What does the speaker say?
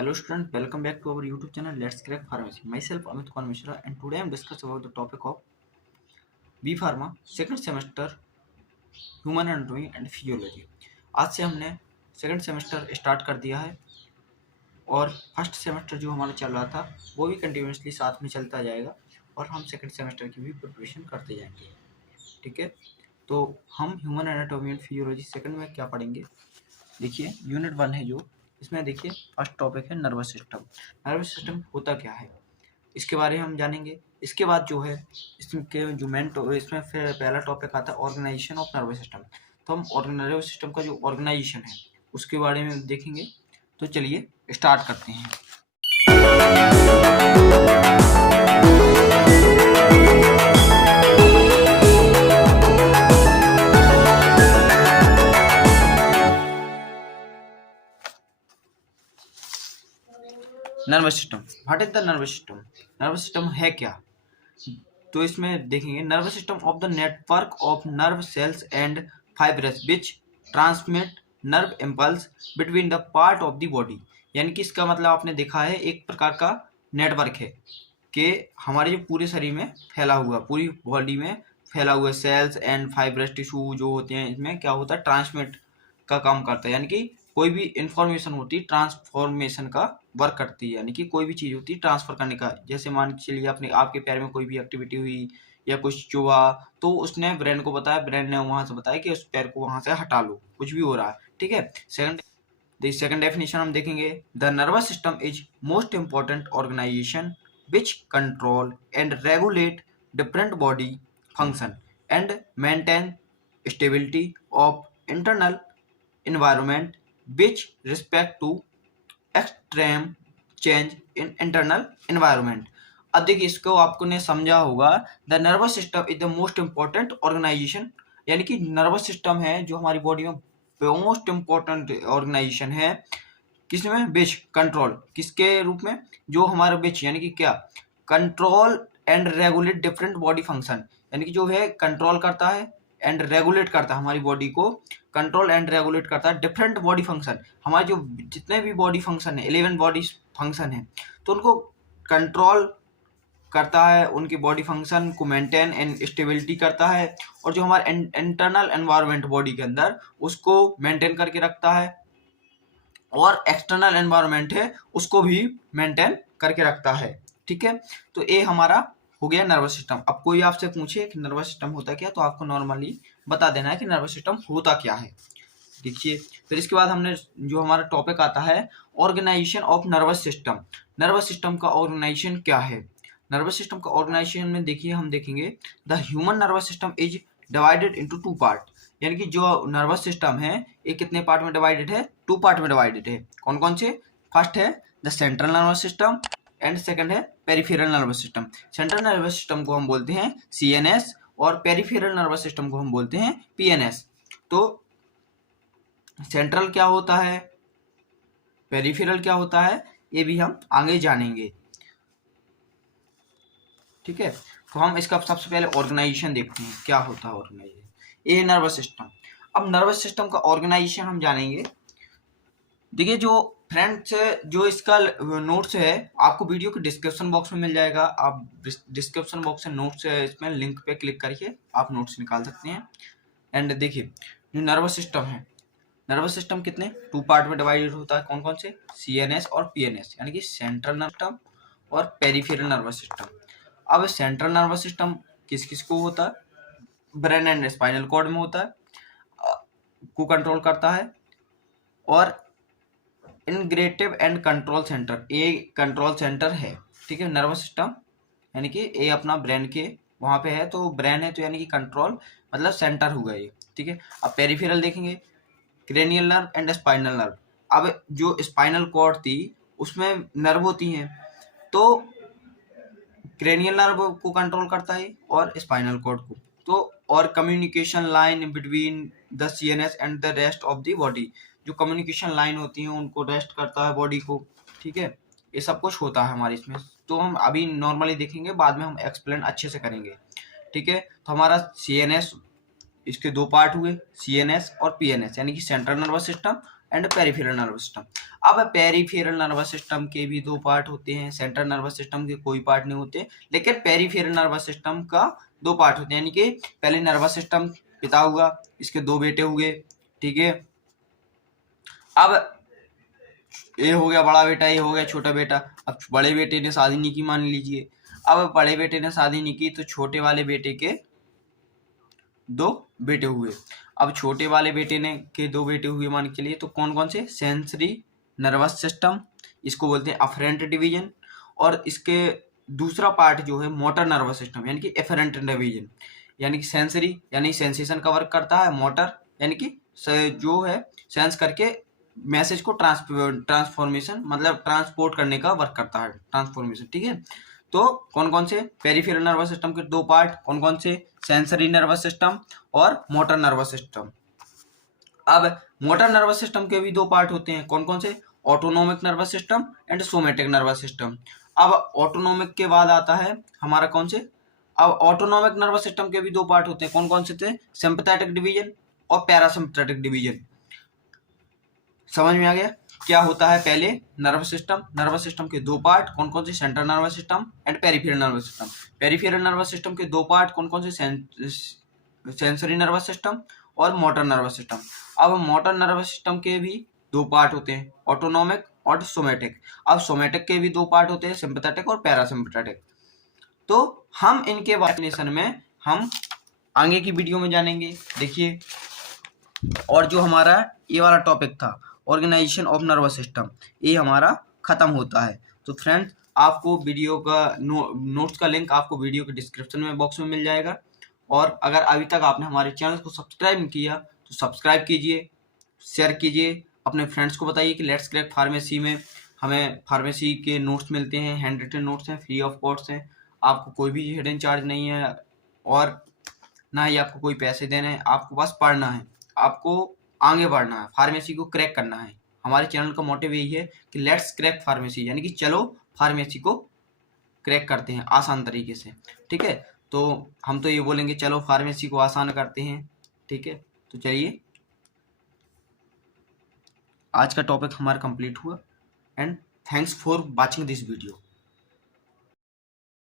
Hello student, welcome back to our YouTube channel Let's Crack Pharmacy. Myself Amit Kumar Mishra and today I am discussing about the topic of B Pharma second semester Human Anatomy and Physiology. आज से हमने second semester start कर दिया है और first semester जो हमारा चल रहा था वो भी कंटिन्यूसली साथ में चलता जाएगा और हम सेकंड सेमेस्टर की भी प्रिपरेशन करते जाएंगे। ठीक है, तो हम human anatomy and physiology second में क्या पढ़ेंगे। देखिए यूनिट 1 है जो इसमें देखिए फर्स्ट टॉपिक है नर्वस सिस्टम। नर्वस सिस्टम होता क्या है इसके बारे में हम जानेंगे। इसके बाद जो है इसके जो मेन इसमें फिर पहला टॉपिक आता है ऑर्गेनाइजेशन ऑफ नर्वस सिस्टम। तो हम नर्वस सिस्टम का जो ऑर्गेनाइजेशन है उसके बारे में देखेंगे। तो चलिए स्टार्ट करते हैं। Nervous system, what is the nervous system. Nervous system है क्या, तो इसमें देखेंगे nervous system of the network of nerve cells and fibrous which transmit nerve impulse between the part of the body. यानी कि इसका मतलब आपने देखा है एक प्रकार का नेटवर्क है कि हमारे जो पूरे शरीर में फैला हुआ, पूरी बॉडी में फैला हुआ सेल्स एंड फाइब्रस टिश्यू जो होते हैं इसमें क्या होता है ट्रांसमिट का काम करता है। यानी कि कोई भी इंफॉर्मेशन होती है ट्रांसफॉर्मेशन का वर्क करती है। यानी कि कोई भी चीज़ होती है ट्रांसफर करने का, जैसे मान के चलिए अपने आपके पैर में कोई भी एक्टिविटी हुई या कुछ चुभा तो उसने ब्रेन को बताया, ब्रेन ने वहां से बताया कि उस पैर को वहां से हटा लो, कुछ भी हो रहा है। ठीक है, सेकंड डेफिनेशन हम देखेंगे the nervous system is most important organisation which control and regulate different body function and maintain stability of internal environment which respect to extreme change in internal environment। अब देखिए इसको आपको ने समझा होगा the nervous system is the most important organisation. यानी कि nervous system है जो हमारी बॉडी में मोस्ट इंपॉर्टेंट ऑर्गेनाइजेशन है। किसमें, विच कंट्रोल, किसके रूप में, जो हमारा विच यानी कि क्या control and regulate different body function. यानी कि जो है कंट्रोल करता है एंड रेगुलेट करता है हमारी बॉडी को, कंट्रोल एंड रेगुलेट करता है डिफरेंट बॉडी फंक्शन। हमारे जो जितने भी बॉडी फंक्शन है 11 बॉडी फंक्शन है तो उनको कंट्रोल करता है, उनकी बॉडी फंक्शन को मेंटेन एंड स्टेबिलिटी करता है और जो हमारे इंटरनल एनवायरनमेंट बॉडी के अंदर उसको मेंटेन करके रखता है और एक्सटर्नल एनवायरनमेंट है उसको भी मेंटेन करके रखता है। ठीक है, तो ये हमारा हो गया नर्वस सिस्टम। अब कोई आपसे पूछे कि नर्वस सिस्टम होता क्या तो आपको नॉर्मली बता देना है कि नर्वस सिस्टम होता क्या है। देखिए फिर इसके बाद हमने जो हमारा टॉपिक आता है organisation of nervous system. Nervous system का ऑर्गेनाइजेशन क्या है। नर्वस सिस्टम का ऑर्गेनाइजेशन में देखिए हम देखेंगे the human nervous system is divided into 2 part. यानी कि जो नर्वस सिस्टम है ये कितने पार्ट में डिवाइडेड है, 2 पार्ट में डिवाइडेड है। कौन कौन से, फर्स्ट है the central nervous system and second है peripheral nervous system. Central nervous system को हम बोलते हैं सीएनएस और पेरिफेरल नर्वस सिस्टम को हम बोलते हैं पीएनएस। तो सेंट्रल क्या होता है, पेरिफेरल क्या होता है, ये भी हम आगे जानेंगे। ठीक है, तो हम इसका सबसे पहले ऑर्गेनाइजेशन देखते हैं क्या होता है ऑर्गेनाइजेशन। ये नर्वस सिस्टम। अब नर्वस सिस्टम का ऑर्गेनाइजेशन हम जानेंगे। देखिए जो फ्रेंड्स जो इसका नोट्स है आपको वीडियो के डिस्क्रिप्शन बॉक्स में मिल जाएगा। आप डिस्क्रिप्शन बॉक्स से नोट्स है इसमें लिंक पे क्लिक करके आप नोट्स निकाल सकते हैं। एंड देखिए जो नर्वस सिस्टम है, नर्वस सिस्टम कितने 2 पार्ट में डिवाइडेड होता है। कौन कौन से, सीएनएस और पीएनएस, यानी कि सेंट्रल नर्वस सिस्टम और पेरिफेरल नर्वस सिस्टम। अब सेंट्रल नर्वस सिस्टम किस किस को होता है, ब्रेन एंड स्पाइनल कॉर्ड में होता है, को कंट्रोल करता है। और इंटीग्रेटिव एंड कंट्रोल सेंटर, ये कंट्रोल सेंटर है। ठीक है, नर्वस सिस्टम यानी कि ये अपना ब्रेन के वहां पे है, तो ब्रेन है तो यानी कि कंट्रोल मतलब सेंटर हुआ ये। ठीक है, अब पेरिफेरल देखेंगे cranial nerve and spinal nerve. अब जो स्पाइनल कॉर्ड थी उसमें नर्व होती हैं तो क्रेनियल नर्व को कंट्रोल करता है और स्पाइनल कॉर्ड को। तो और communication line between the CNS and the rest of the body, जो कम्युनिकेशन लाइन होती है उनको रेस्ट करता है बॉडी को। ठीक है, ये सब कुछ होता है हमारे इसमें। तो हम अभी नॉर्मली देखेंगे, बाद में हम एक्सप्लेन अच्छे से करेंगे। ठीक है, तो हमारा सीएनएस, इसके 2 पार्ट हुए सीएनएस और पीएनएस, यानी कि central nervous system and peripheral nervous system. अब पेरिफेरल नर्वस सिस्टम के भी दो पार्ट होते हैं, सेंट्रल नर्वस सिस्टम के कोई पार्ट नहीं होते, लेकिन पेरिफेरल नर्वस सिस्टम का दो पार्ट होते हैं, यानी कि पहले नर्वस सिस्टम पिता हुआ, इसके दो बेटे हुए, ठीक है। अब ये हो गया बड़ा बेटा, ये हो गया छोटा बेटा। अब बड़े बेटे ने शादी नहीं की मान लीजिए, अब बड़े बेटे ने शादी नहीं की तो छोटे वाले बेटे के दो बेटे हुए। अब छोटे वाले बेटे ने के दो बेटे हुए मान के लिए, तो कौन कौन से, सेंसरी नर्वस सिस्टम, इसको बोलते हैं अफरेंट डिवीजन, और इसके दूसरा पार्ट जो है मोटर नर्वस सिस्टम यानी कि एफरेंट डिवीजन, यानी कि सेंसरी यानी सेंसेशन का वर्क करता है, मोटर यानी कि जो है सेंस करके मैसेज को ट्रांसफॉर्मेशन मतलब ट्रांसपोर्ट करने का वर्क करता है, ट्रांसफॉर्मेशन, ठीक है। तो कौन कौन से पेरिफेरल नर्वस सिस्टम के दो पार्ट, कौन कौन से, सेंसरी नर्वस सिस्टम और मोटर नर्वस सिस्टम। अब मोटर नर्वस सिस्टम के भी दो पार्ट होते हैं, कौन कौन से, autonomic nervous system and somatic nervous system. अब ऑटोनोमिक के बाद आता है हमारा कौन से, अब ऑटोनोमिक नर्वस सिस्टम के भी दो पार्ट होते हैं, कौन कौन से थे, सिंपैथेटिक डिवीजन और पैरासिम्पैथेटिक डिवीजन। समझ में आ गया क्या होता है। पहले नर्वस सिस्टम के दो पार्ट, कौन कौन से, central nervous system and peripheral nervous system. Peripheral nervous system के दो पार्ट, कौन कौन से, सेंसरी नर्वस सिस्टम और मोटर नर्वस सिस्टम। अब मोटर नर्वस सिस्टम के भी दो पार्ट होते हैं, ऑटोनोमिक और सोमेटिक। अब सोमेटिक के भी दो पार्ट होते हैं, सिंपैथेटिक और पैरासिम्पैथेटिक। तो हम इनके डेफिनेशन में हम आगे की वीडियो में जानेंगे। देखिए, और जो हमारा ये वाला टॉपिक था ऑर्गेनाइजेशन ऑफ नर्वस सिस्टम, ये हमारा खत्म होता है। तो फ्रेंड्स, आपको वीडियो का नोट्स का लिंक आपको वीडियो के डिस्क्रिप्शन में बॉक्स में मिल जाएगा। और अगर अभी तक आपने हमारे चैनल को सब्सक्राइब नहीं किया तो सब्सक्राइब कीजिए, शेयर कीजिए, अपने फ्रेंड्स को बताइए कि लेट्स क्रैक फार्मेसी में हमें फार्मेसी के नोट्स मिलते हैं, हैंड रिटन नोट्स हैं, फ्री ऑफ कॉस्ट हैं, आपको कोई भी हिडन चार्ज नहीं है और ना ही आपको कोई पैसे देने हैं, आपको बस पढ़ना है, आपको आगे बढ़ना है, फार्मेसी को क्रैक करना है। हमारे चैनल का मोटिव यही है कि लेट्स क्रैक फार्मेसी, यानी कि चलो फार्मेसी को क्रैक करते हैं आसान तरीके से, ठीक है। तो हम तो ये बोलेंगे चलो फार्मेसी को आसान करते हैं, ठीक है। तो चलिए, आज का टॉपिक हमारा कंप्लीट हुआ and thanks for watching this video.